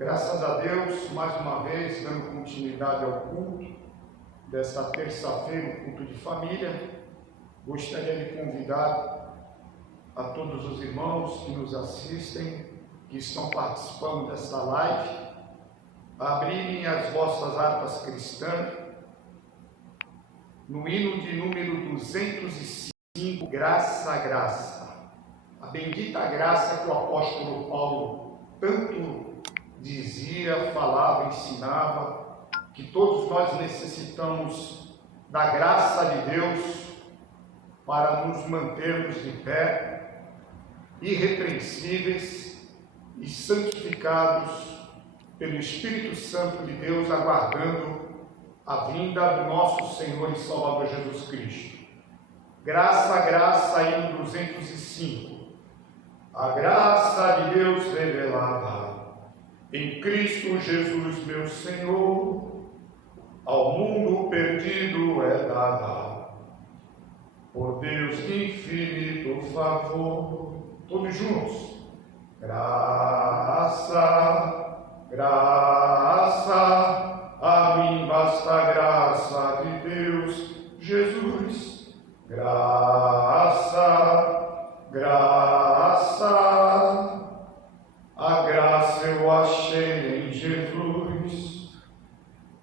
Graças a Deus, mais uma vez, dando continuidade ao culto desta terça-feira, o culto de família, gostaria de convidar a todos os irmãos que nos assistem, que estão participando desta live, a abrirem as vossas harpas cristãs no hino de número 205, Graça a Graça. A bendita graça que o apóstolo Paulo tanto dizia, falava, ensinava, que todos nós necessitamos da graça de Deus para nos mantermos de pé, irrepreensíveis e santificados pelo Espírito Santo de Deus, aguardando a vinda do nosso Senhor e Salvador Jesus Cristo. Graça a graça, hino 205. A graça de Deus revelada em Cristo Jesus, meu Senhor, ao mundo perdido é dada, por Deus de infinito favor. Todos juntos. Graça, graça, a mim basta a graça de Deus, Jesus. Graça, graça, a graça eu achei em Jesus.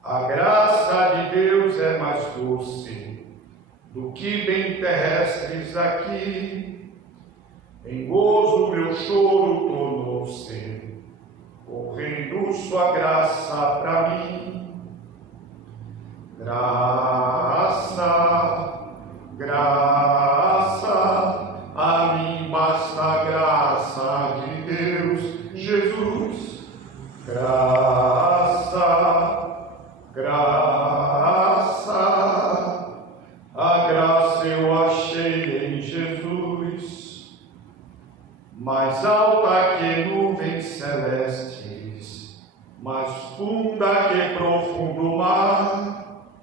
A graça de Deus é mais doce do que bem terrestres aqui. Em gozo meu choro tornou-se, correndo sua graça para mim. Graça, graça, a mim basta a graça de Deus, Jesus. Graça, graça, a graça eu achei em Jesus. Mais alta que nuvens celestes, mais funda que profundo mar,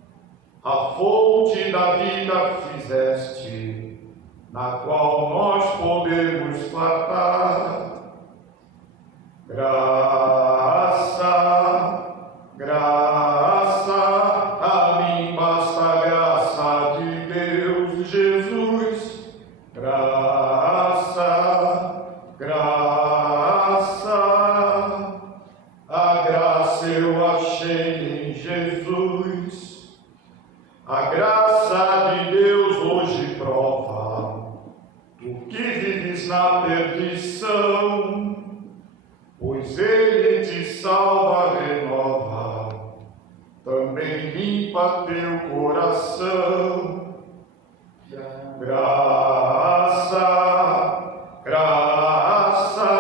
a fonte da vida fizeste, na qual nós podemos fartar. Graça, graça, a mim basta a graça de Deus, Jesus. Graça, graça, a graça eu achei em Jesus. A graça de Deus hoje prova, tu que vives na perdição, pois Ele te salva, renova, também limpa teu coração. Graça, graça,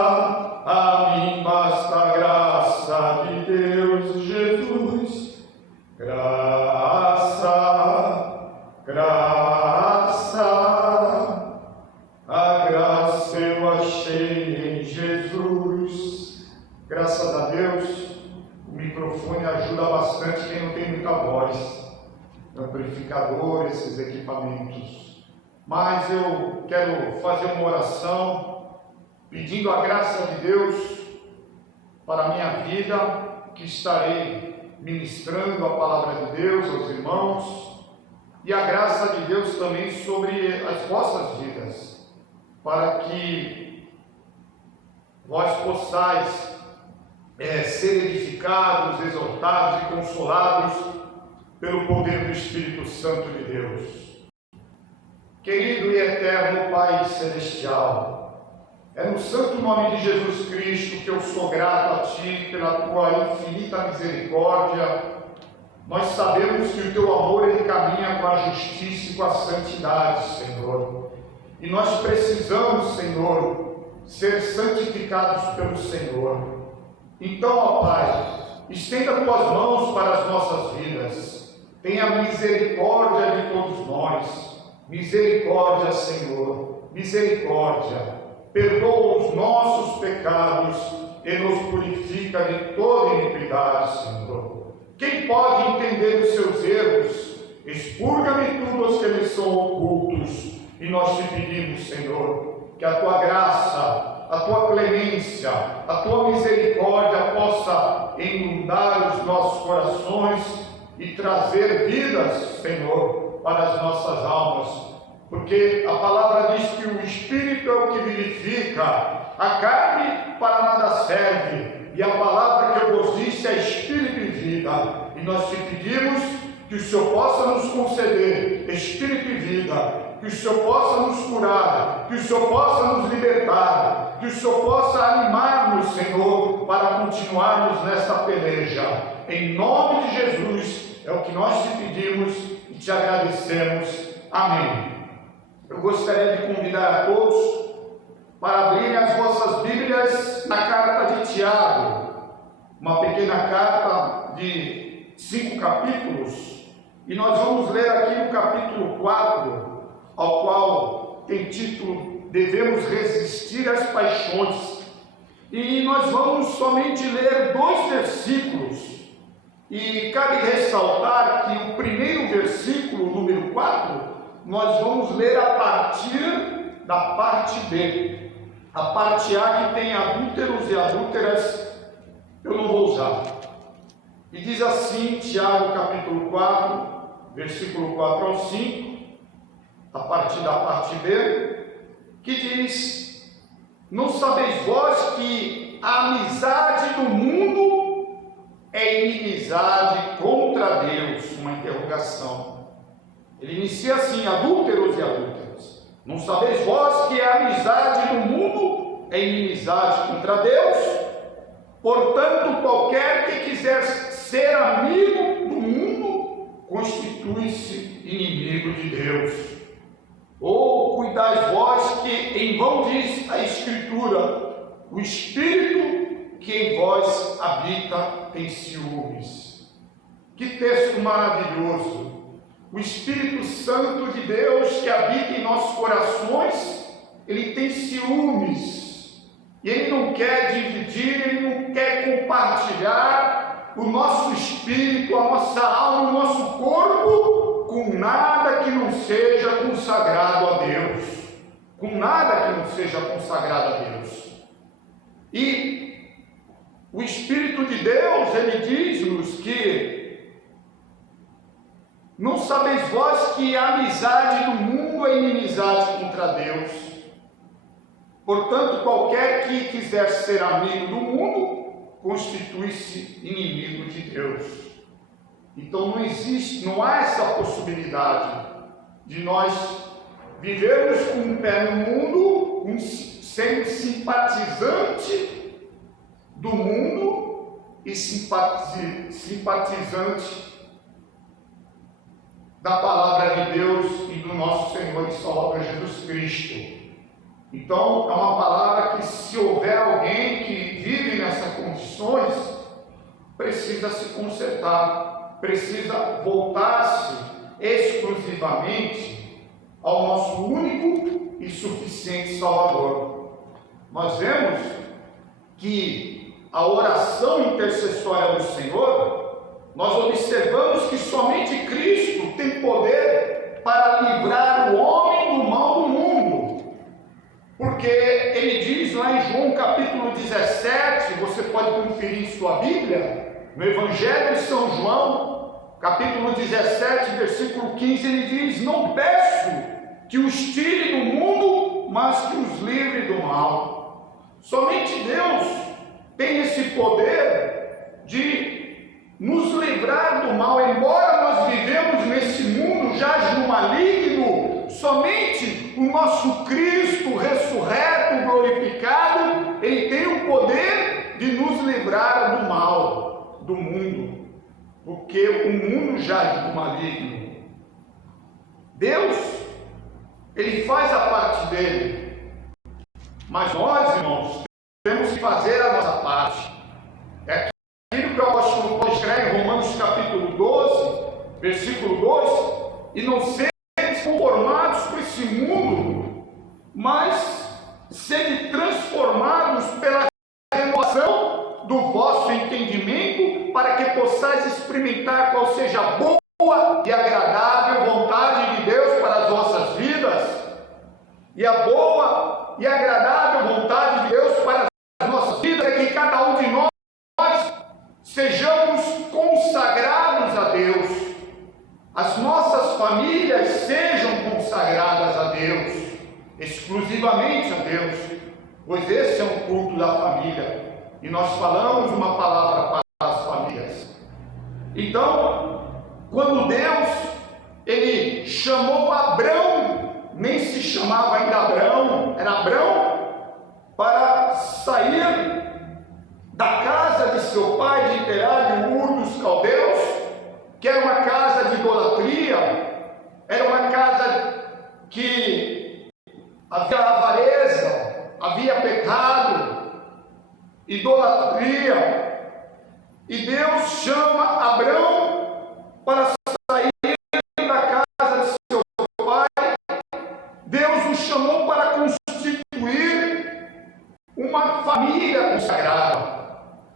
a mim basta a graça de Deus, Jesus. Graça, graça, a graça eu achei em Jesus. Graças a Deus, o microfone ajuda bastante quem não tem muita voz, amplificador, esses equipamentos. Mas eu quero fazer uma oração pedindo a graça de Deus para a minha vida, que estarei ministrando a palavra de Deus aos irmãos, e a graça de Deus também sobre as vossas vidas, para que vós possais ser edificados, exortados e consolados pelo poder do Espírito Santo de Deus. Querido e eterno Pai Celestial, é no santo nome de Jesus Cristo que eu sou grato a Ti pela Tua infinita misericórdia. Nós sabemos que o Teu amor ele caminha com a justiça e com a santidade, Senhor. E nós precisamos, Senhor, ser santificados pelo Senhor. Então, ó Pai, estenda Tuas mãos para as nossas vidas. Tenha misericórdia de todos nós. Misericórdia, Senhor, misericórdia. Perdoa os nossos pecados e nos purifica de toda iniquidade, Senhor. Quem pode entender os seus erros, expurga-me tudo os que lhes são ocultos. E nós te pedimos, Senhor, que a Tua graça, a Tua clemência, a Tua misericórdia possa possa inundar os nossos corações e trazer vidas, Senhor, para as nossas almas. Porque a palavra diz que o Espírito é o que vivifica, a carne para nada serve. E a palavra que eu vos disse é Espírito e vida. E nós te pedimos que o Senhor possa nos conceder Espírito e vida, que o Senhor possa nos curar, que o Senhor possa nos libertar, que o Senhor possa animar-nos, Senhor, para continuarmos nesta peleja. Em nome de Jesus, é o que nós te pedimos e te agradecemos. Amém. Eu gostaria de convidar a todos para abrirem as vossas Bíblias na carta de Tiago, uma pequena carta de 5 capítulos, e nós vamos ler aqui o capítulo 4, ao qual tem título Devemos Resistir às Paixões. E nós vamos somente ler 2 versículos, e cabe ressaltar que o primeiro versículo, número 4, nós vamos ler a partir da parte B. A parte A, que tem adúlteros e adúlteras, eu não vou usar. E diz assim, Tiago capítulo 4, versículo 4 ao 5, a partir da parte B, que diz: não sabeis vós que a amizade do mundo é inimizade contra Deus? Uma interrogação. Ele inicia assim: adúlteros e adúlteras, não sabeis vós que a amizade do mundo é inimizade contra Deus? Portanto, qualquer que quiser ser amigo do mundo constitui-se inimigo de Deus. Ou cuidais vós que em vão diz a Escritura: o Espírito que em vós habita tem ciúmes. Que texto maravilhoso! O Espírito Santo de Deus que habita em nossos corações, ele tem ciúmes, e ele não quer dividir, ele não quer compartilhar o nosso espírito, a nossa alma, o nosso corpo com nada que não seja consagrado a Deus, com nada que não seja consagrado a Deus. E o Espírito de Deus, ele diz-nos que não sabeis vós que a amizade do mundo é inimizade contra Deus? Portanto, qualquer que quiser ser amigo do mundo constitui-se inimigo de Deus. Então não há essa possibilidade de nós vivermos com um pé no mundo, sendo simpatizante do mundo e simpatizante da palavra de Deus e do nosso Senhor e Salvador Jesus Cristo. Então, é uma palavra que, se houver alguém que vive nessas condições, precisa se consertar, precisa voltar-se exclusivamente ao nosso único e suficiente Salvador. Nós vemos que a oração intercessória do Senhor, nós observamos que somente Cristo tem poder para livrar o homem do mal do mundo. Porque ele diz lá em João capítulo 17, você pode conferir em sua Bíblia, no Evangelho de São João, capítulo 17, versículo 15, ele diz: não peço que os tire do mundo, mas que os livre do mal. Somente Deus tem esse poder de nos livrar do mal. Embora nós vivemos nesse mundo jaz no maligno, somente o nosso Cristo ressurreto, glorificado, ele tem o poder de nos livrar do mal, do mundo, porque o mundo jaz no maligno. Deus, ele faz a parte dele, mas nós, irmãos, temos que fazer a nossa parte. É aquilo que o apóstolo Paulo escreve em Romanos capítulo 12, versículo 2: e não sede conformados com esse mundo, mas sede transformados pela renovação do vosso entendimento, para que possais experimentar qual seja a boa e agradável vontade de Deus para as vossas vidas. E a boa e agradável vontade de Deus para as nossas vidas é que cada um de nós sejamos consagrados a Deus, as nossas famílias sejam consagradas a Deus, exclusivamente a Deus, pois esse é um culto da família, e nós falamos uma palavra para as famílias. Então, quando Deus, Ele chamou Abrão, nem se chamava ainda Abrão, era Abrão, para sair da casa de seu pai, de Gerar de Ur dos Caldeus, que era uma casa de idolatria, era uma casa que havia avareza, havia pecado, idolatria, e Deus chama Abrão para sair da casa de seu pai. Deus o chamou para constituir uma família consagrada.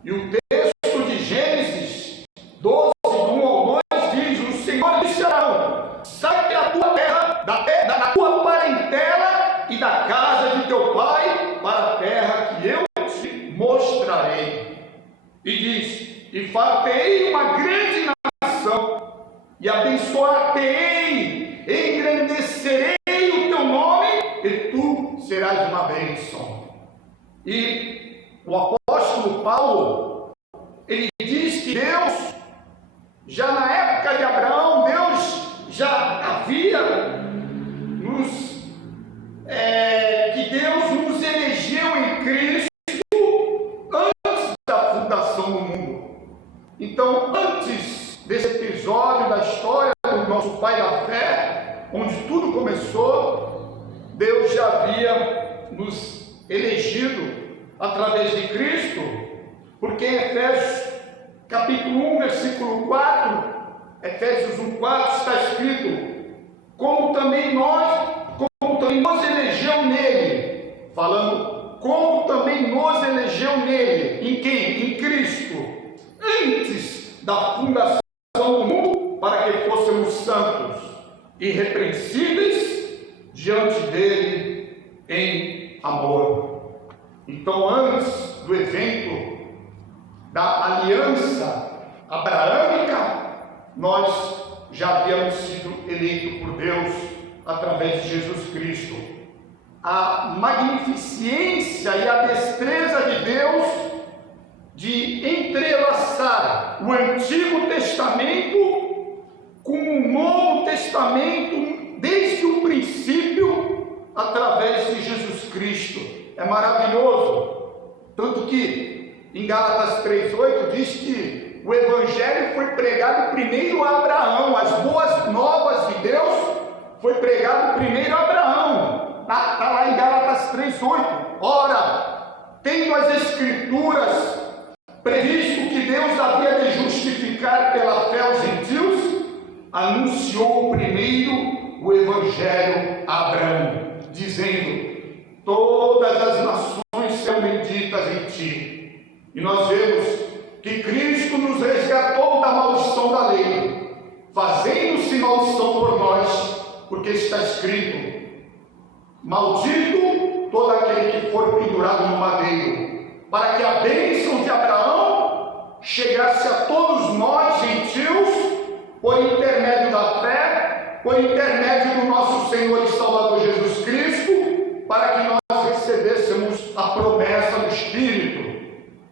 E o texto de Gênesis 12, do 1 ao 2 diz: o Senhor disse a Abrão: sai da tua terra, da tua parentela e da casa de teu pai, para a terra que eu te mostrarei. E diz: e fartei uma grande nação, e abençoar-te-ei, engrandecerei o teu nome, e tu serás uma bênção. E o apóstolo Paulo, ele diz que Deus, já na época de Abraão, Deus já havia que Deus nos elegeu em Cristo antes da fundação do mundo. Então, antes desse episódio da história do nosso pai da fé, onde tudo começou, Deus já havia nos elegido através de Cristo, porque em Efésios capítulo 1, versículo 4, Efésios 1:4 está escrito: como também nos elegeu nele, falando como também nos elegeu nele, em quem? Em Cristo, antes da fundação do mundo, para que fôssemos santos, irrepreensíveis diante dele em amor. Então, antes do evento da aliança abraâmica, nós já havíamos sido eleitos por Deus através de Jesus Cristo. A magnificência e a destreza de Deus de entrelaçar o Antigo Testamento com o Novo Testamento desde o princípio, através de Jesus Cristo. É maravilhoso, tanto que em Gálatas 3:8 diz que o Evangelho foi pregado primeiro a Abraão, as boas novas de Deus foi pregado primeiro a Abraão, está lá em Gálatas 3:8. Ora, tendo as Escrituras previsto que Deus havia de justificar pela fé os gentios, anunciou primeiro o Evangelho a Abraão, dizendo: todas as nações serão benditas em ti. E nós vemos que Cristo nos resgatou da maldição da lei, fazendo-se maldição por nós, porque está escrito: maldito todo aquele que for pendurado no madeiro, para que a bênção de Abraão chegasse a todos nós, gentios, por intermédio da fé, por intermédio do nosso Senhor e Salvador Jesus Cristo, para que nós recebêssemos a promessa do Espírito.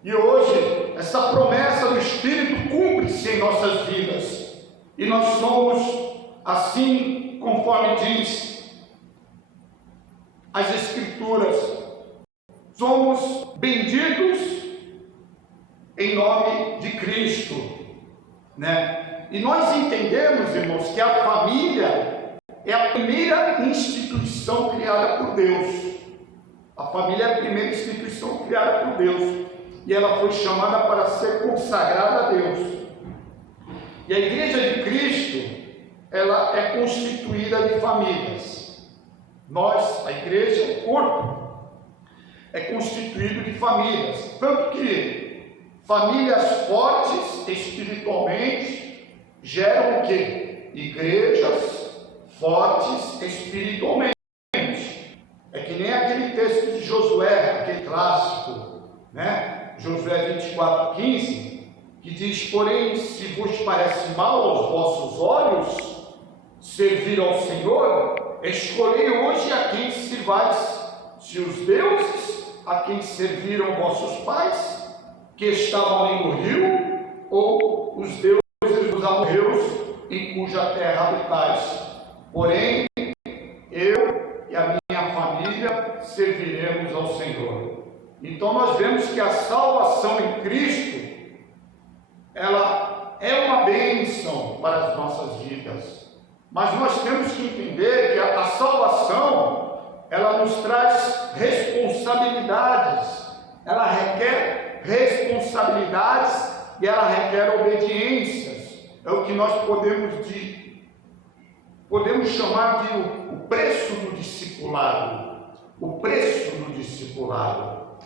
E hoje, essa promessa do Espírito cumpre-se em nossas vidas. E nós somos, assim conforme diz as Escrituras, somos benditos em nome de Cristo, né? E nós entendemos, irmãos, que a família é a primeira instituição criada por Deus. A família é a primeira instituição criada por Deus. E ela foi chamada para ser consagrada a Deus. E a Igreja de Cristo, ela é constituída de famílias. Nós, a Igreja, o corpo, é constituído de famílias. Tanto que famílias fortes espiritualmente geram o quê? Igrejas fortes espiritualmente. É que nem aquele texto de Josué, aquele clássico, né? Josué 24:15, que diz: porém, se vos parece mal aos vossos olhos servir ao Senhor, escolhei hoje a quem sirvais, se os deuses a quem serviram vossos pais, que estavam além do rio, ou os deuses dos amorreus, em cuja terra habitais. Porém, eu e a minha família serviremos ao Senhor. Então nós vemos que a salvação em Cristo, ela é uma bênção para as nossas vidas. Mas nós temos que entender que a salvação, ela nos traz responsabilidades. Ela requer responsabilidades e ela requer obediências. É o que nós podemos chamar de o preço do discipulado. O preço do discipulado.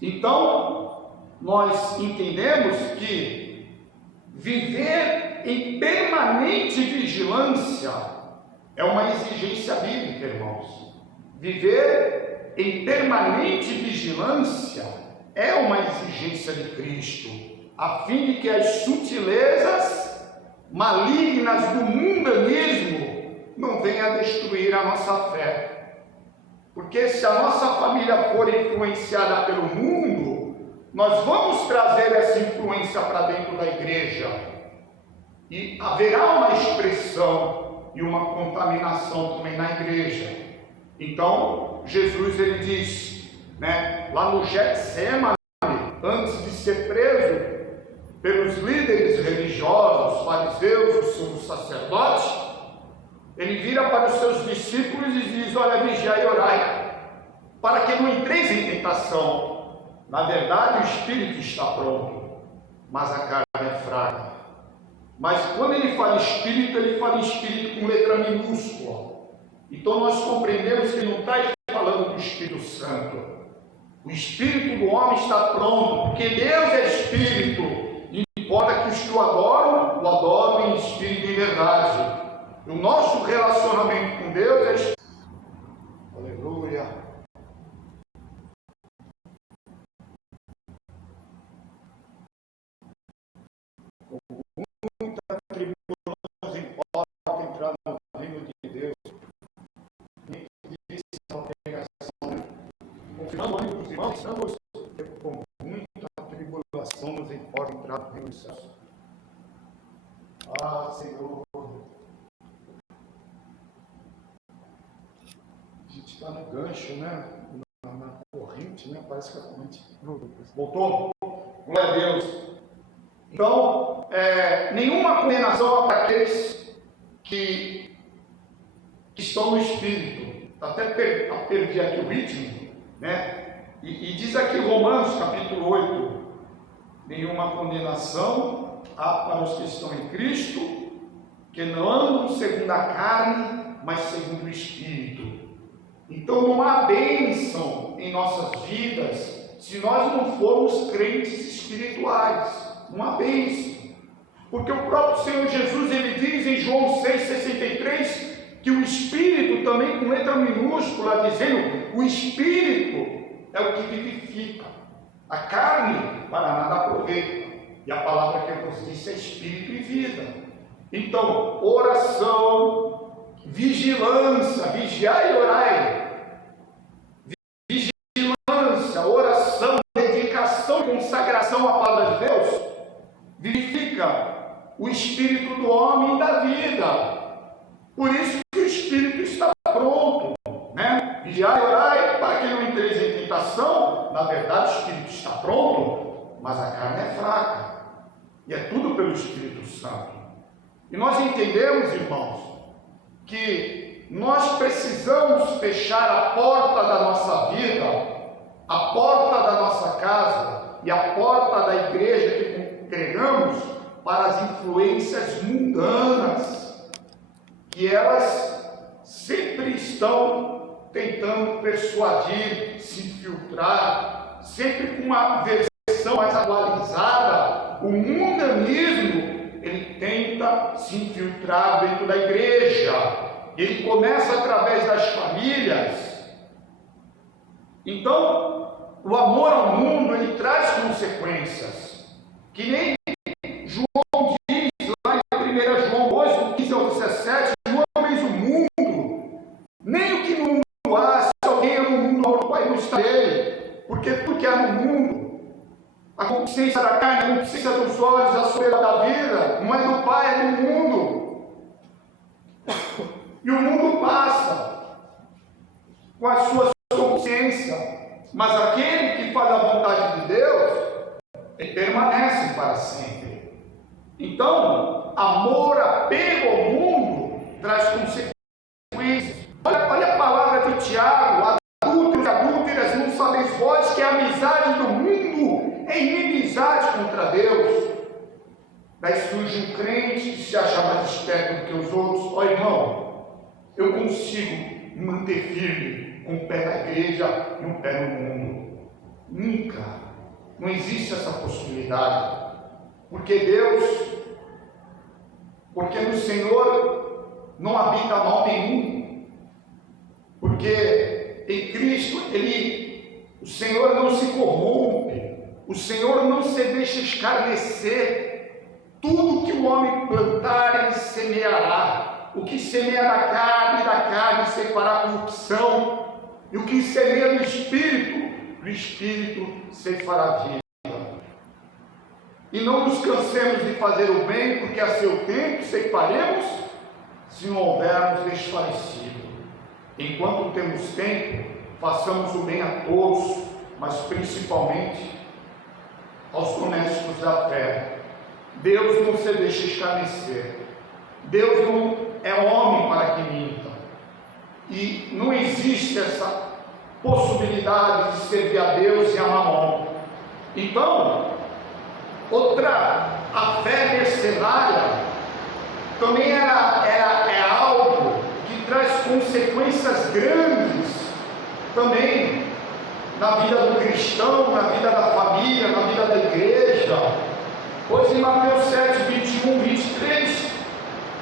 Então, nós entendemos que viver em permanente vigilância é uma exigência bíblica, irmãos. Viver em permanente vigilância é uma exigência de Cristo, a fim de que as sutilezas malignas do mundanismo não venham a destruir a nossa fé. Porque se a nossa família for influenciada pelo mundo, nós vamos trazer essa influência para dentro da igreja. E haverá uma expressão e uma contaminação também na igreja. Então, Jesus, ele diz, lá no Getsemane, antes de ser preso pelos líderes religiosos, fariseus, o sumo sacerdote, ele vira para os seus discípulos e diz: olha, vigiai e orai, para que não entreis em tentação. Na verdade, o espírito está pronto, mas a carne é fraca. Mas quando ele fala espírito, ele fala espírito com letra minúscula. Então nós compreendemos que não está falando do Espírito Santo. O espírito do homem está pronto, porque Deus é espírito, e importa que os que o adoram em espírito e em verdade. O nosso relacionamento com Deus é espírito. Aleluia. Com muita tribulação importa entrar no reino de Deus. Nem disse a pregação. Confirmando aí os irmãos, estamos com muita tribulação nos importa entrar no reino de Deus. Ah, Senhor. A gente está no gancho, né? Na corrente, né? Parece que a corrente voltou. Glória a Deus. Então, nenhuma condenação para aqueles que estão no Espírito. Até perdi aqui o ritmo, né? E diz aqui Romanos capítulo 8: nenhuma condenação há para os que estão em Cristo, que não andam segundo a carne, mas segundo o Espírito. Então não há bênção em nossas vidas se nós não formos crentes espirituais. Não há bênção. Porque o próprio Senhor Jesus, ele diz em João 6,63 que o Espírito também com letra minúscula, dizendo: o Espírito é o que vivifica, a carne para nada aproveita. E a palavra que eu vos disse é Espírito e vida. Então, oração, vigilância, vigiai e orai. Vigilância, oração, dedicação e consagração à palavra de Deus vivifica o espírito do homem e da vida. Por isso que o espírito está pronto, né? Vigiai e orai para que não entreis em tentação. Na verdade, o espírito está pronto, mas a carne é fraca. E é tudo pelo Espírito Santo. E nós entendemos, irmãos, que nós precisamos fechar a porta da nossa vida, a porta da nossa casa e a porta da igreja que congregamos para as influências mundanas, que elas sempre estão tentando persuadir, se infiltrar, sempre com uma versão mais atualizada. O mundanismo, ele tenta se infiltrar dentro da igreja. Ele começa através das famílias. Então, o amor ao mundo, ele traz consequências. Que nem Porque tudo que há no mundo, a consciência da carne, a consciência dos olhos, a soberba da vida, não é do Pai, é do mundo. E o mundo passa com a sua consciência, mas aquele que faz a vontade de Deus, ele permanece para sempre. Então, amor, apego ao mundo, traz consequências. Olha a palavra de Tiago: adúlteros e adúlteras, não sabeis vós que a amizade do mundo é inimizade contra Deus. Daí surge um crente que se acha mais esperto do que os outros. Ó irmão, eu consigo me manter firme com um pé na igreja e um pé no mundo. Nunca. Não existe essa possibilidade. Porque no Senhor não habita mal nenhum. Porque em Cristo, o Senhor não se corrompe. O Senhor não se deixa escarnecer. Tudo que o homem plantar, ele semeará. O que semeia da carne se fará corrupção. E o que semeia do Espírito se fará vida. E não nos cansemos de fazer o bem, porque a seu tempo faremos, se não houvermos desfalecido. Enquanto temos tempo, façamos o bem a todos, mas principalmente aos domésticos da fé. Deus não se deixa escarnecer. Deus não é homem para que minta. E não existe essa possibilidade de servir a Deus e a Mamon. Então, a fé mercenária também é algo que traz consequências grandes também na vida do cristão, na vida da família, na vida da igreja. Pois em Mateus 7, 21, 23,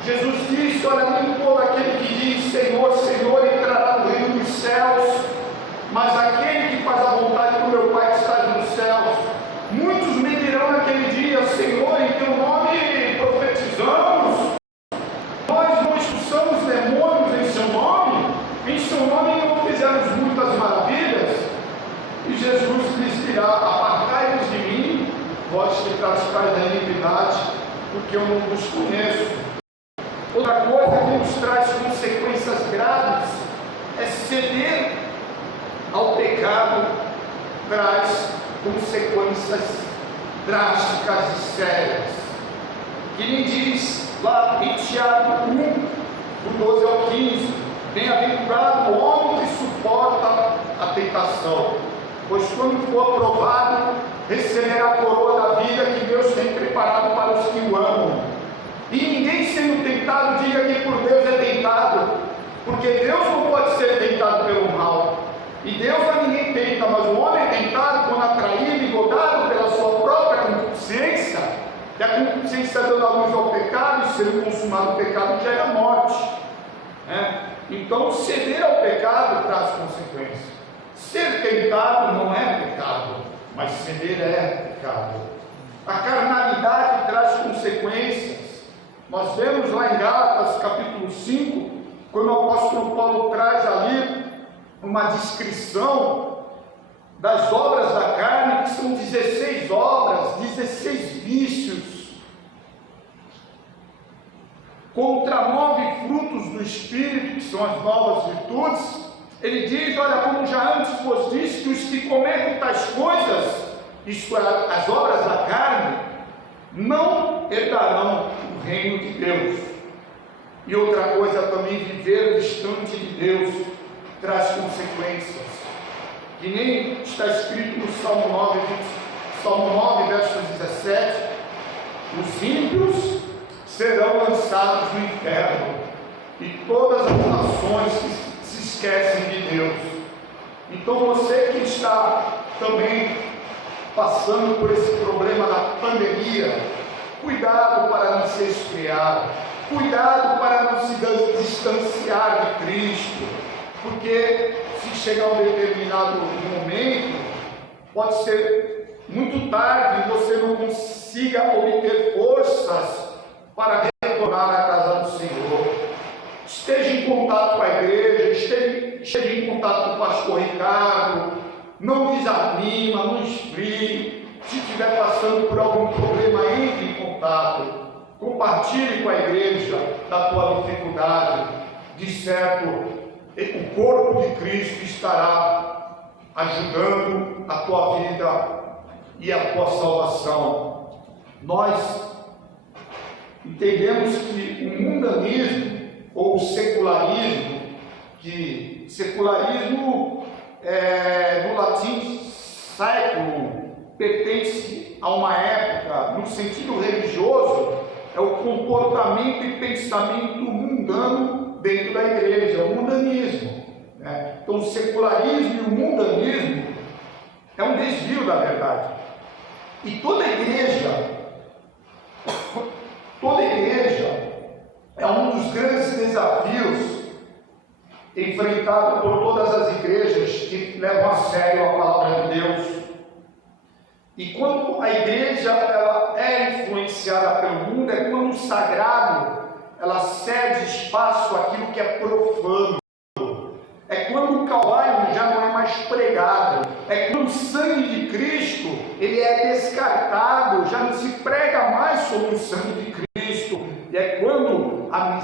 Jesus disse: olha, nem todo aquele que diz Senhor, Senhor entrará no reino dos céus, mas aquele que faz a vontade do meu Pai que está nos céus. Muitos me dirão naquele dia: Senhor, em teu nome profetizamos, nós não expulsamos demônios em seu nome não fizemos muitas maravilhas. E Jesus lhes dirá: apartai-vos de mim, vós que praticais a iniquidade, porque eu não vos conheço. Outra coisa que nos traz consequências graves é ceder ao pecado, traz consequências drásticas e sérias. Que nem diz lá em Tiago 1, do 12 ao 15: bem-aventurado o homem que suporta a tentação, pois quando for aprovado, receberá a coroa da vida que Deus tem preparado para os que o amam. E ninguém sendo tentado diga que por Deus é tentado, porque Deus não pode ser tentado pelo mal. E Deus a ninguém tenta, mas o homem é tentado quando atraído e godado pela sua própria concupiscência, e a concupiscência dando a luz ao pecado, e sendo consumado o pecado gera a morte. Então ceder ao pecado traz consequências. Ser tentado não é pecado, mas ceder é pecado. A carnalidade traz consequências. Nós vemos lá em Gálatas capítulo 5, quando o apóstolo Paulo traz ali uma descrição das obras da carne, que são 16 obras, 16 vícios, contra 9 frutos do Espírito, que são as novas virtudes. Ele diz: olha, como já antes vos disse, que os que cometem tais coisas, isto é, as obras da carne, não herdarão o reino de Deus. E outra coisa também, viver distante de Deus traz consequências, que nem está escrito no Salmo 9, verso 17: os ímpios serão lançados no inferno, e todas as nações que se esquecem de Deus. Então você que está também passando por esse problema da pandemia, cuidado para não se esfriar, cuidado para não se distanciar de Cristo, porque se chegar um determinado momento, pode ser muito tarde e você não consiga obter forças para retornar à casa do Senhor. Esteja em contato com a igreja, esteja em contato com o pastor Ricardo, não desanima, não esfrie. Se estiver passando por algum problema, entre em contato. Compartilhe com a igreja da tua dificuldade. De certo, o corpo de Cristo estará ajudando a tua vida e a tua salvação. Nós entendemos que o mundanismo ou o secularismo, que secularismo no latim século, pertence a uma época, no sentido religioso, é o comportamento e pensamento mundano dentro da igreja, o mundanismo. Né? Então, o secularismo e o mundanismo é um desvio da verdade. E toda igreja é um dos grandes desafios enfrentado por todas as igrejas que levam a sério a palavra de Deus. E quando a igreja ela é influenciada pelo mundo, é quando o sagrado ela cede espaço àquilo que é profano. É quando o Calvário já não é mais pregado. É quando o sangue de Cristo ele é descartado, já não se prega mais sobre o sangue de Cristo. E é quando a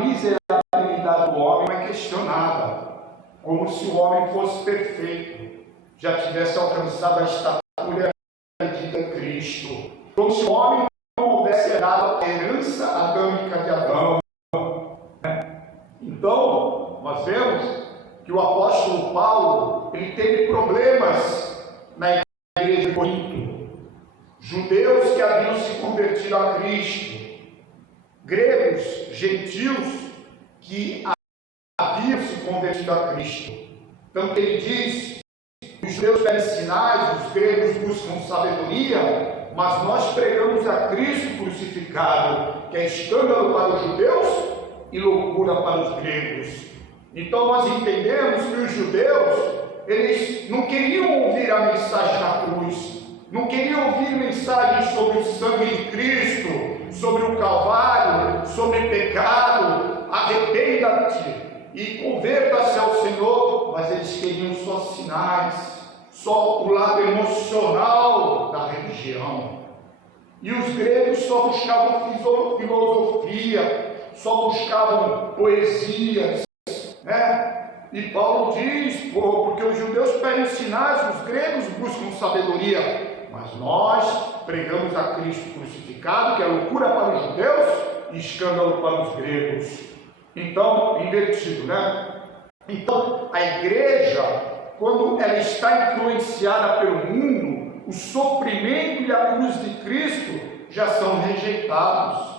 miserabilidade do homem é questionada, como se o homem fosse perfeito, já tivesse alcançado a estatura de Cristo, como se o homem não houvesse herdado a herança adâmica de Adão. Então, nós vemos que o apóstolo Paulo ele teve problemas na igreja de Corinto. Judeus que haviam se convertido a Cristo, gregos, gentios que haviam se convertido a Cristo. Então ele diz: os judeus pedem sinais, os gregos buscam sabedoria, mas nós pregamos a Cristo crucificado, que é escândalo para os judeus e loucura para os gregos. Então nós entendemos que os judeus, eles não queriam ouvir a mensagem da cruz, não queriam ouvir mensagens sobre o sangue de Cristo, sobre o Calvário, sobre pecado. Arrependa-te e converta-se ao Senhor, mas eles queriam só sinais, só o lado emocional da religião. E os gregos só buscavam filosofia, só buscavam poesias, né? E Paulo diz, porque os judeus pedem sinais, os gregos buscam sabedoria, mas nós pregamos a Cristo crucificado, que é loucura para os judeus e escândalo para os gregos. Então, invertido, né? Então, a igreja, quando ela está influenciada pelo mundo, o sofrimento e a cruz de Cristo já são rejeitados.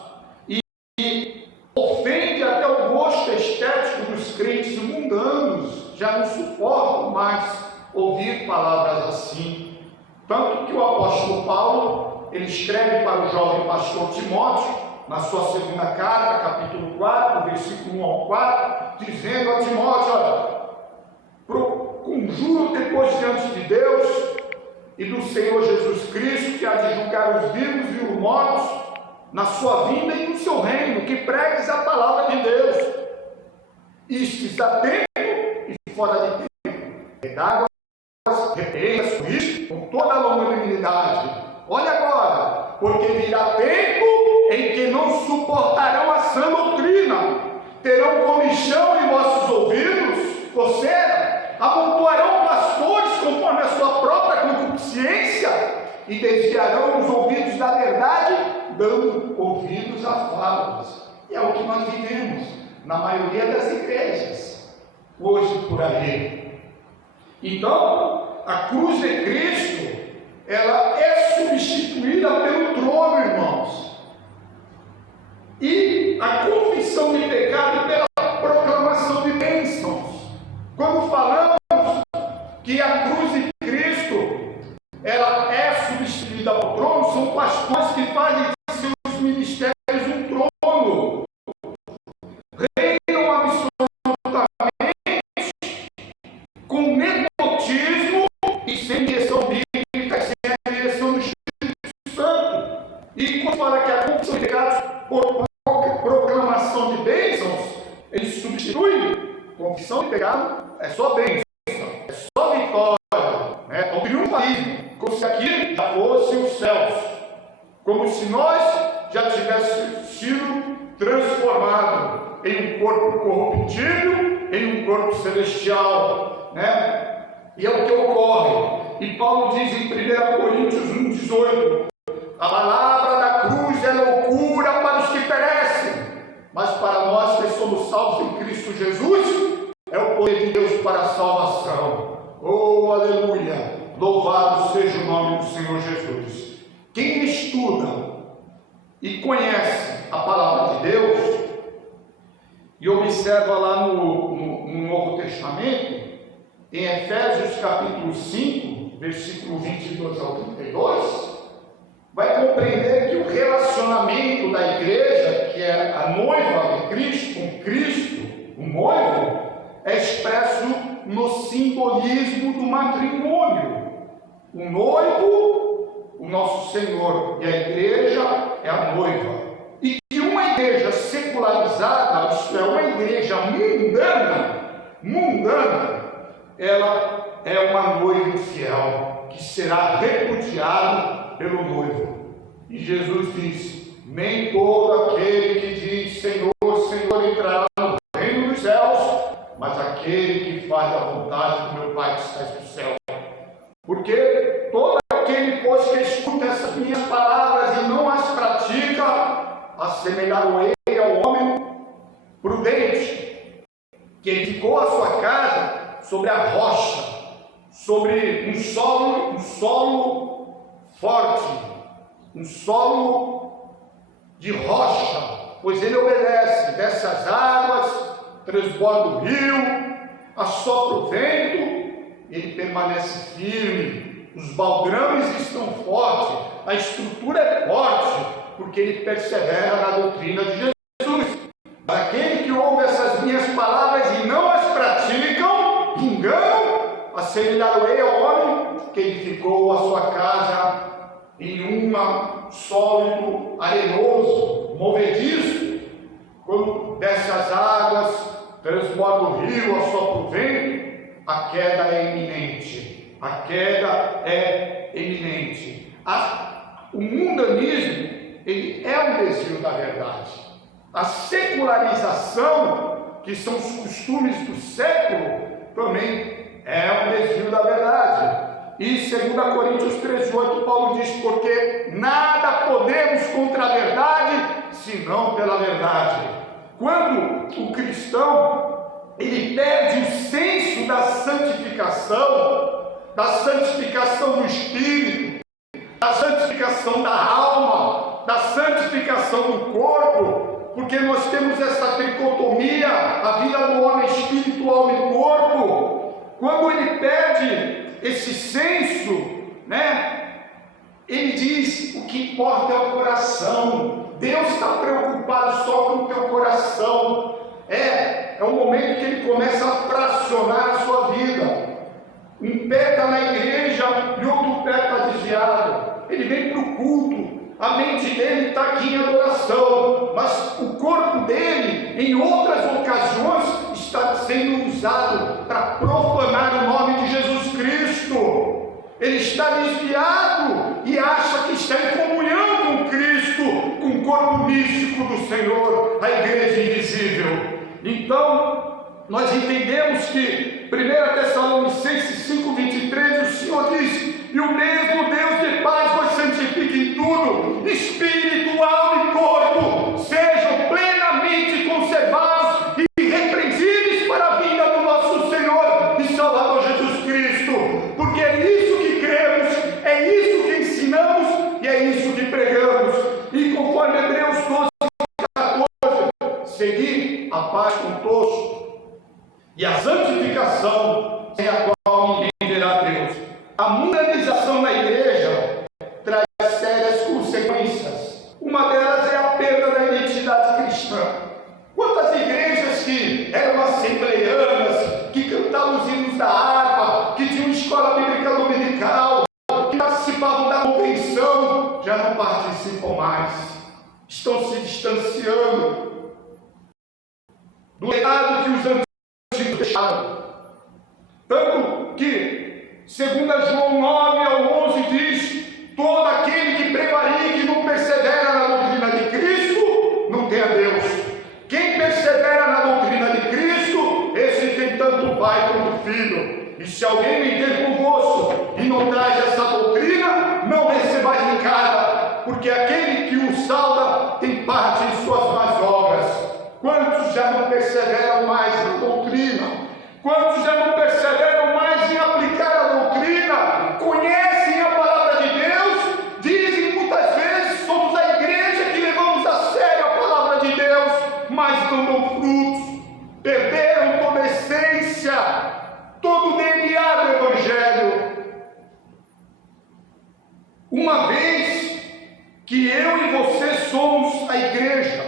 E ofende até o gosto estético dos crentes mundanos, já não suportam mais ouvir palavras assim. Tanto que o apóstolo Paulo, ele escreve para o jovem pastor Timóteo, na sua segunda carta, capítulo 4, versículo 1 ao 4, dizendo a Timóteo: olha, conjuro-te, pois, diante de Deus e do Senhor Jesus Cristo, que há de julgar os vivos e os mortos, na sua vinda e no seu reino, que pregues a palavra de Deus, estes a tempo e fora de tempo, redáguas, repreenda, corrige com toda a longanimidade. Olha agora, porque virá tempo em que não suportarão a sã doutrina, terão comichão em vossos ouvidos, coceira, amontoarão pastores conforme a sua própria concupiscência e desviarão os ouvidos da verdade, dando ouvidos a fábulas. E é o que nós vivemos na maioria das igrejas hoje por aí. Então, a cruz de Cristo, ela é substituída pelo trono, irmãos. E a confissão de pecado pela proclamação de bênçãos. Quando falamos que a cruz de Cristo ela é substituída ao trono, são pastores que fazem de seus ministérios um trono, reinam absolutamente com nepotismo e sem direção bíblica, sem a direção do Espírito Santo. E quando fala que a confissão de pecados por proclamação de bênçãos, ele substitui confissão de pecado, é só bênção, é só vitória. céus, como se nós já tivéssemos sido transformados em um corpo corruptível, em um corpo celestial, né? E é o que ocorre. E Paulo diz em 1 Coríntios 1,18: a palavra da cruz é loucura para os que perecem, mas para nós que somos salvos em Cristo Jesus, é o poder de Deus para a salvação. Oh, aleluia! Louvado seja o nome do Senhor Jesus. Quem estuda e conhece a palavra de Deus e observa lá no Novo Testamento, em Efésios capítulo 5, versículo 22 ao 32, vai compreender que o relacionamento da igreja, que é a noiva de Cristo, com Cristo, o noivo, é expresso no simbolismo do matrimônio. O noivo, o nosso Senhor, e a igreja é a noiva. E que uma igreja secularizada, isto é, uma igreja mundana, ela é uma noiva infiel, que será repudiada pelo noivo. E Jesus disse: nem todo aquele que diz Senhor, Senhor entrará no reino dos céus, mas aquele que faz a vontade do meu Pai que está no céu. Porque todo aquele, pois, que escuta essas minhas palavras e não as pratica, assemelhar-o-ei ao homem prudente, que edificou a sua casa sobre a rocha, sobre um solo forte, um solo de rocha, pois ele obedece, desce as águas, transborda o rio, assopra o vento, ele permanece firme, os baldrames estão fortes, a estrutura é forte, porque ele persevera na doutrina de Jesus. Aquele que ouve essas minhas palavras e não as praticam, engano, assemelhar-o-ei ao homem que edificou a sua casa em um sólido arenoso, movediço. Quando desce as águas, transborda o rio, assopra o vento, a queda é iminente. A queda é iminente. O mundanismo, ele é um desvio da verdade. A secularização, que são os costumes do século, também é um desvio da verdade. E 2 Coríntios 13:8, Paulo diz: porque nada podemos contra a verdade, senão pela verdade. Quando o cristão ele perde o senso da santificação do espírito, da santificação da alma, da santificação do corpo, porque nós temos essa tricotomia, a vida do homem espiritual e corpo. Quando ele perde esse senso, né, ele diz: o que importa é o coração. Deus está preocupado só com o teu coração. É um momento que ele começa a fracionar a sua vida. Um pé está na igreja e outro pé está desviado. Ele vem para o culto, a mente dele está aqui em adoração, mas o corpo dele, em outras ocasiões, está sendo usado para profanar o nome de Jesus Cristo. Ele está desviado e acha que está em comunhão com Cristo, com o corpo místico do Senhor, a igreja invisível. Então, nós entendemos que 1 Tessalonicenses 5:23, o Senhor diz: e o mesmo Deus de paz vos santifique em tudo, espírito, alma e corpo, sejam plenamente conservados e irrepreensíveis para a vinda do nosso Senhor e Salvador Jesus Cristo, porque é isso que cremos, é isso que ensinamos e é isso que pregamos. E conforme Hebreus 12:14, seguir a paz com todos e a santificação, sem a qual ninguém verá Deus. A mundanização na igreja traz sérias consequências. Uma delas é a perda da identidade cristã. Quantas igrejas que eram assembleianas, que cantavam os hinos da harpa, que tinham escola bíblica dominical, que participavam da convenção, já não participam mais. Estão se distanciando do legado que os antigos deixaram. Tanto que 2 João 9:11 diz: todo aquele porque aquele que o sauda tem parte em suas más obras. Quantos já não perseveram mais na doutrina? Quantos já não perseveram mais em aplicar a doutrina? Conhecem a palavra de Deus? Dizem muitas vezes: somos a igreja que levamos a sério a palavra de Deus, mas não dão frutos. Perderam toda a essência, todo o DNA do Evangelho. Uma vez que eu e você somos a igreja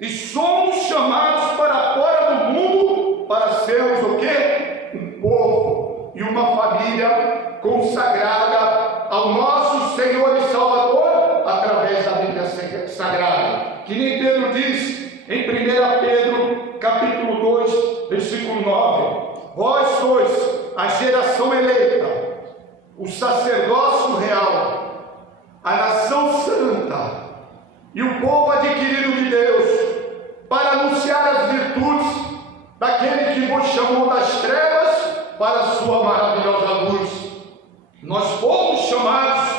e somos chamados para fora do mundo para sermos o quê? Um povo e uma família consagrada ao nosso Senhor e Salvador através da Bíblia Sagrada. Que nem Pedro diz em 1 Pedro capítulo 2, versículo 9: vós sois a geração eleita, o sacerdócio real, a nação santa e o povo adquirido de Deus, para anunciar as virtudes daquele que vos chamou das trevas para a sua maravilhosa luz. Nós fomos chamados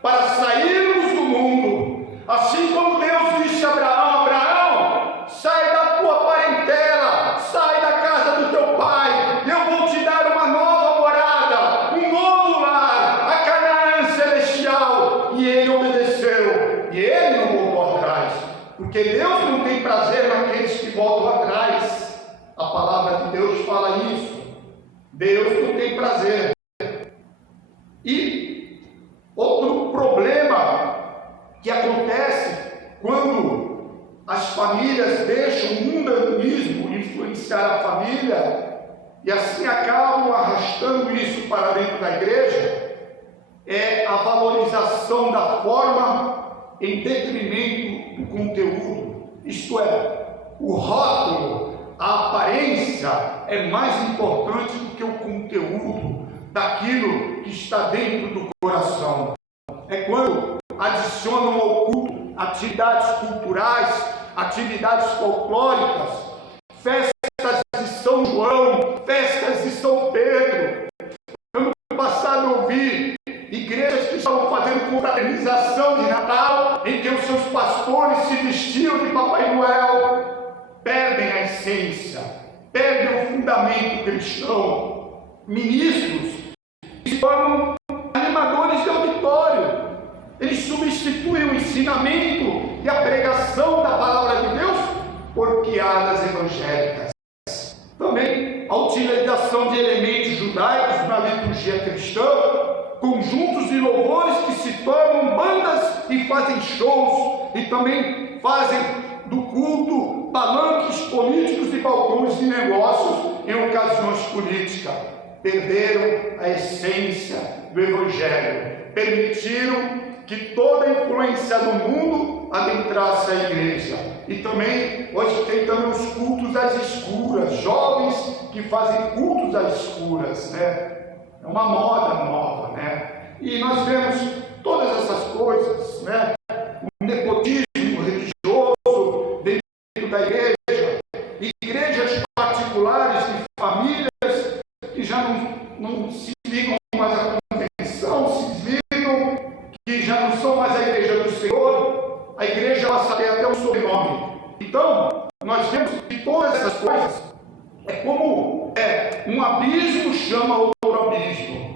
para sairmos do mundo, assim como Deus disse a Abraão: Abraão, sai da tua parentela, sai da casa do teu pai, eu vou te dar uma nova morada, um novo lar, a Canaã celestial. E ele obedeceu, e ele não voltou atrás, porque Deus não tem prazer naqueles que voltam atrás. A palavra de Deus fala isso. Deus não tem prazer. E outro problema que acontece quando as famílias deixam o mundanismo influenciar a família e assim acabam arrastando isso para dentro da igreja, é a valorização da forma em detrimento do conteúdo. Isto é, o rótulo, a aparência é mais importante do que o conteúdo daquilo que está dentro do coração. É quando adicionam ao culto atividades culturais, atividades folclóricas, festas de São João, festas de São Pedro. Ano passado eu vi igrejas que estavam fazendo confraternização de Natal, em que os seus pastores se vestiam de Papai Noel. Perdem a essência, perdem o fundamento cristão. Ministros se tornam animadores de auditório. Eles substituem o ensinamento e a pregação da palavra de Deus por piadas evangélicas. Também a utilização de elementos judaicos na liturgia cristã, conjuntos de louvores que se tornam bandas e fazem shows, e também fazem do culto palanques políticos e balcões de negócios em ocasiões políticas. Perderam a essência do Evangelho, permitiram que toda a influência do mundo adentrasse a igreja. E também hoje tem também os cultos às escuras, jovens que fazem cultos às escuras, né? É uma moda nova, né? E nós vemos todas essas coisas, né? O nepotismo religioso dentro da igreja, igrejas particulares de famílias que já não se ligam mais à convenção, se desligam, que já não são mais a igreja do Senhor. A igreja passa a ter até um sobrenome. Então, nós vemos que todas essas coisas é como um abismo chama outro abismo.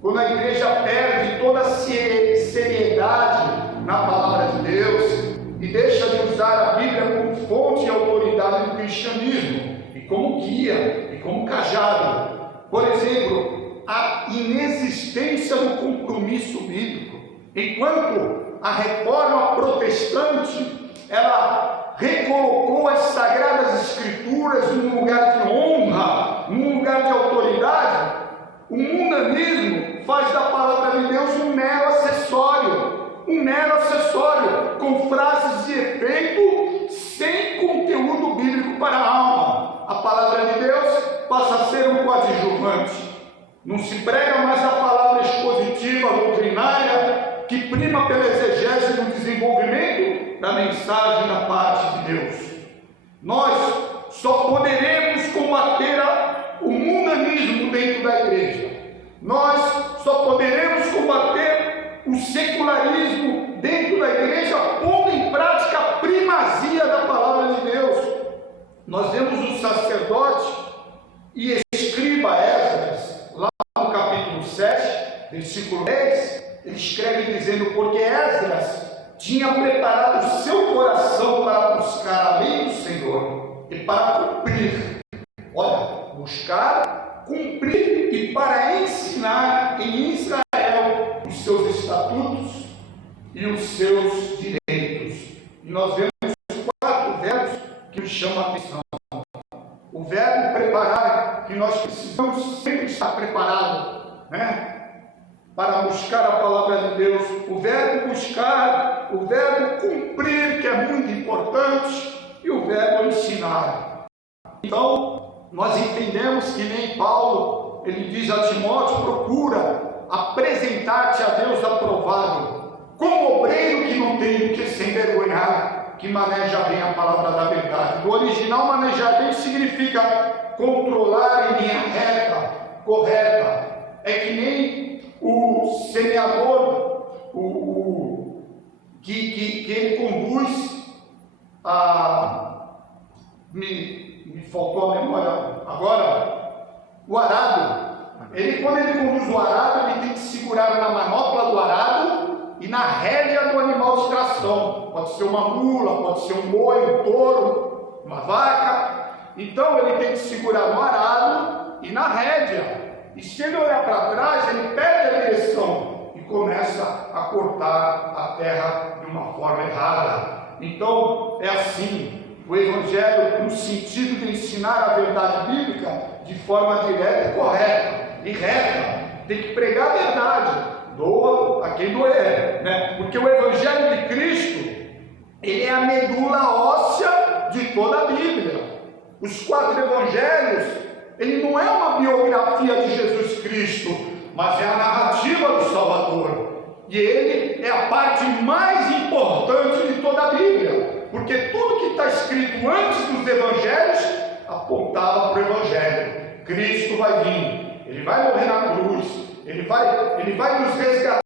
Quando a igreja perde toda a seriedade na palavra de Deus e deixa de usar a Bíblia como fonte e autoridade do cristianismo, e como guia, e como cajado. Por exemplo, a inexistência do compromisso bíblico. Enquanto a reforma protestante, ela recolocou as sagradas escrituras num lugar de honra, num lugar de autoridade, o mundanismo faz da palavra de Deus um mero acessório, com frases de efeito, sem conteúdo bíblico para a alma. A palavra de Deus passa a ser um coadjuvante. Não se prega mais a palavra expositiva, doutrinária, que prima pela exegese do desenvolvimento da mensagem da parte de Deus. Nós só poderemos combater o mundanismo dentro da igreja. Nós só poderemos combater o secularismo dentro da igreja nós vemos um sacerdote e escriba Esdras, lá no capítulo 7, versículo 10, ele escreve dizendo: porque Esdras tinha preparado o seu coração para buscar a lei do Senhor e para cumprir, olha, buscar, cumprir e para ensinar em Israel os seus estatutos e os seus direitos. E nós vemos 4 verbos que nos chamam a atenção. O verbo preparar, que nós precisamos sempre estar preparados, né? Para buscar a palavra de Deus. O verbo buscar, o verbo cumprir, que é muito importante, e o verbo ensinar. Então, nós entendemos que nem Paulo, ele diz a Timóteo: procura apresentar-te a Deus aprovado, como obreiro que não tem o que se envergonhar, que maneja bem a palavra da verdade. No original, manejar bem significa controlar em linha reta, correta. É que nem o semeador, que ele conduz me faltou a memória agora, o arado. Quando ele conduz o arado, ele tem que segurar na manopla do arado e na rédea do animal de tração. Pode ser uma mula, pode ser um boi, um touro, uma vaca. Então ele tem que segurar no arado e na rédea. E se ele olhar para trás, ele perde a direção e começa a cortar a terra de uma forma errada. Então é assim, o Evangelho, no sentido de ensinar a verdade bíblica de forma direta e correta e reta, tem que pregar a verdade, doa a quem doer, né? Porque o Evangelho de Cristo, ele é a medula óssea de toda a Bíblia. Os 4 Evangelhos, ele não é uma biografia de Jesus Cristo, mas é a narrativa do Salvador. E ele é a parte mais importante de toda a Bíblia, porque tudo que está escrito antes dos Evangelhos apontava para o Evangelho. Cristo vai vir, ele vai morrer na cruz, ele vai nos resgatar,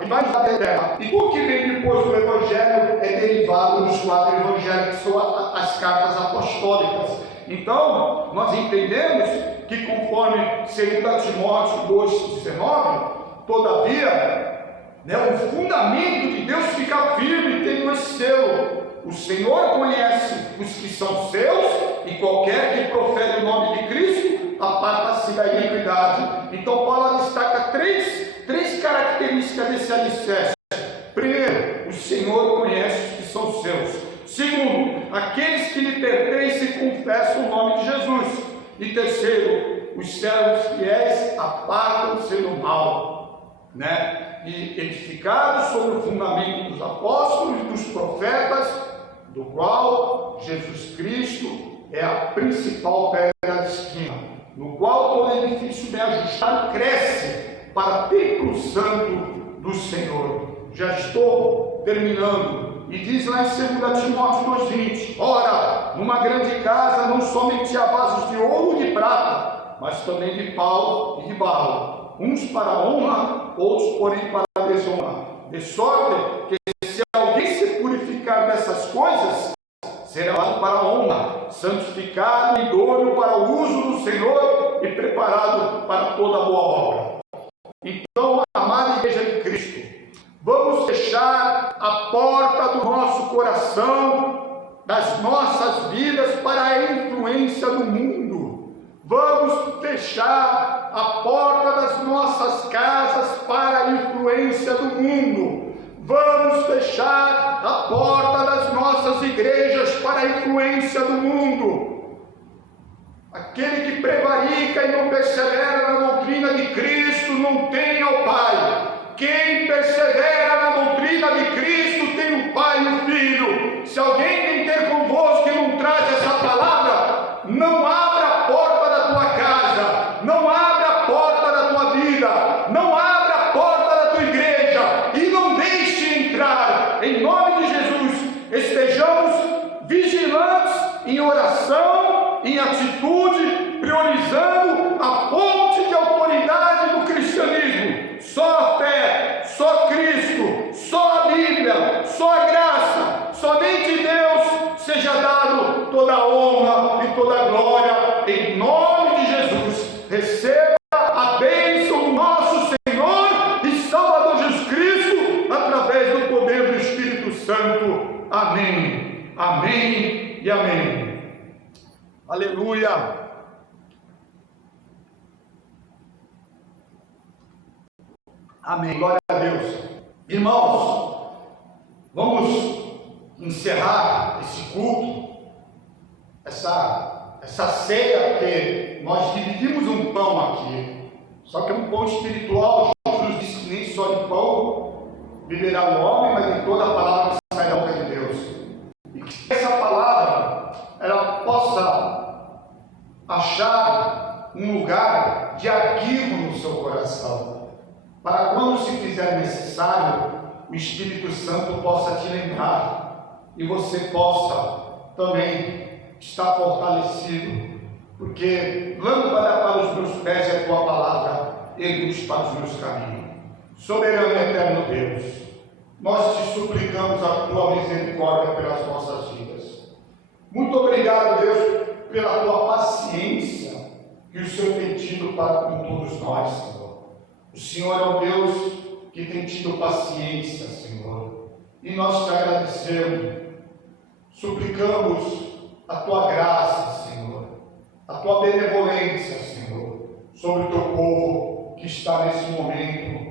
ele vai nos dar a terra. E tudo que vem depois do Evangelho é derivado dos 4 Evangelhos, que são as cartas apostólicas. Então, nós entendemos que, conforme 2 Timóteo 2,19, todavia, o fundamento de Deus fica firme, tendo esse selo: o Senhor conhece os que são seus, e qualquer que profere o nome de Cristo aparta-se da iniquidade. Então, Paulo destaca três características desse alicerce. Primeiro, o Senhor conhece os que são seus. Segundo, aqueles que lhe pertencem confessam o nome de Jesus. E terceiro, os servos fiéis apartam-se do mal, né? E edificados sobre o fundamento dos apóstolos e dos profetas, do qual Jesus Cristo é a principal pedra de esquina, no qual todo edifício bem ajustado cresce para templo santo do Senhor. Já estou terminando. E diz lá em 2 Timóteo 2,20: ora, numa grande casa não somente há vasos de ouro e de prata, mas também de pau e de barro, uns para honra, outros porém para desonra. De sorte que se alguém se purificar dessas coisas, será dado para a honra, santificado e idôneo para o uso do Senhor e preparado para toda boa obra. Então, amada Igreja de Cristo, vamos fechar a porta do nosso coração, das nossas vidas, para a influência do mundo. Vamos fechar a porta das nossas casas para a influência do mundo. Vamos fechar a porta das nossas igrejas para a influência do mundo. Aquele que prevarica e não persevera na doutrina de Cristo não tem ao Pai. Quem persevera na doutrina de Cristo tem o Pai e o Filho. Se alguém tem ter convosco e não traz essa palavra, não abra a porta da tua casa, não abra a porta da tua vida, não abra a porta da tua igreja e não deixe entrar. Em nome de Jesus, estejamos vigilantes em oração, em atitude, priorizando a fonte de autoridade do cristianismo. Só a fé, só Cristo, só a Bíblia, só a graça, somente Deus seja dado toda a honra e toda a glória, em nome de Jesus. Receba a bênção do nosso Senhor e Salvador Jesus Cristo, através do poder do Espírito Santo. Amém, amém e amém. Aleluia. Amém, glória a Deus. Irmãos, vamos encerrar esse culto, essa ceia, que nós dividimos um pão aqui, só que é um pão espiritual. Jesus disse que nem só de pão viverá o homem, mas de toda a palavra que sai da boca de Deus. E que essa palavra, ela possa achar um lugar de arquivo no seu coração, para quando se fizer necessário, o Espírito Santo possa te lembrar e você possa também estar fortalecido, porque lâmpada para os meus pés é a tua palavra e luz para os meus caminhos. Soberano e eterno Deus, nós te suplicamos a tua misericórdia pelas nossas vidas. Muito obrigado, Deus, pela tua paciência que o Senhor tem tido para com todos nós, Senhor. O Senhor é o Deus que tem tido paciência, Senhor, e nós te agradecemos, suplicamos a tua graça, Senhor, a tua benevolência, Senhor, sobre o teu povo que está nesse momento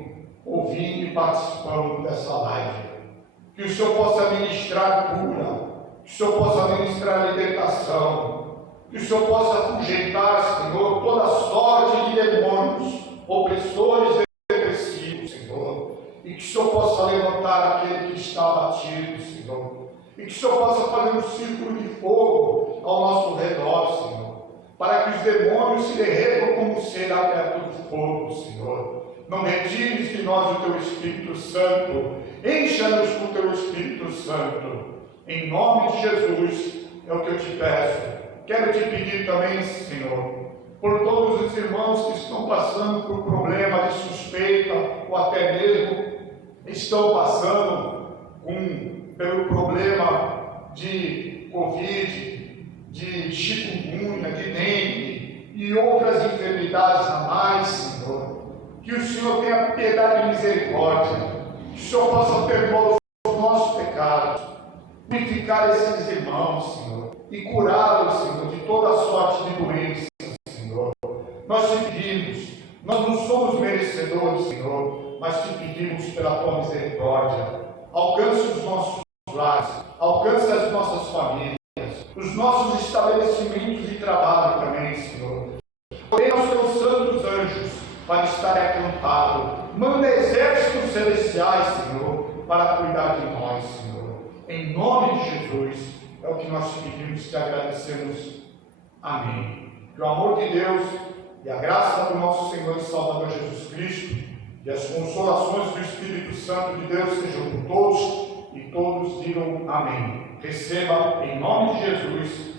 ouvindo e participando dessa live. Que o Senhor possa ministrar cura, que o Senhor possa ministrar libertação, que o Senhor possa afugentar, Senhor, toda sorte de demônios, opressores e depressivos, Senhor, e que o Senhor possa levantar aquele que está abatido, Senhor, e que o Senhor possa fazer um círculo de fogo ao nosso redor, Senhor, para que os demônios se derretam como cera perto do fogo, Senhor. Não retires de nós o teu Espírito Santo, encha-nos com o teu Espírito Santo, em nome de Jesus é o que eu te peço. Quero te pedir também, Senhor, por todos os irmãos que estão passando por problema de suspeita, ou até mesmo estão passando pelo problema de Covid, de chikungunya, de dengue e outras enfermidades a mais, Senhor. Que o Senhor tenha piedade e misericórdia, que o Senhor possa perdoar os nossos pecados, purificar esses irmãos, Senhor, e curá-los, Senhor, de toda sorte de doença, Senhor. Nós te pedimos, nós não somos merecedores, Senhor, mas te pedimos pela tua misericórdia. Alcance os nossos lares, alcance as nossas famílias, os nossos estabelecimentos de trabalho também, Senhor. Ordena os teus santos anjos para estarem acampados. Manda exércitos celestiais, Senhor, para cuidar de nós, Senhor. Em nome de Jesus, é o que nós te pedimos e te agradecemos. Amém. Que o amor de Deus e a graça do nosso Senhor e Salvador Jesus Cristo e as consolações do Espírito Santo de Deus sejam com todos, e todos digam amém. Receba em nome de Jesus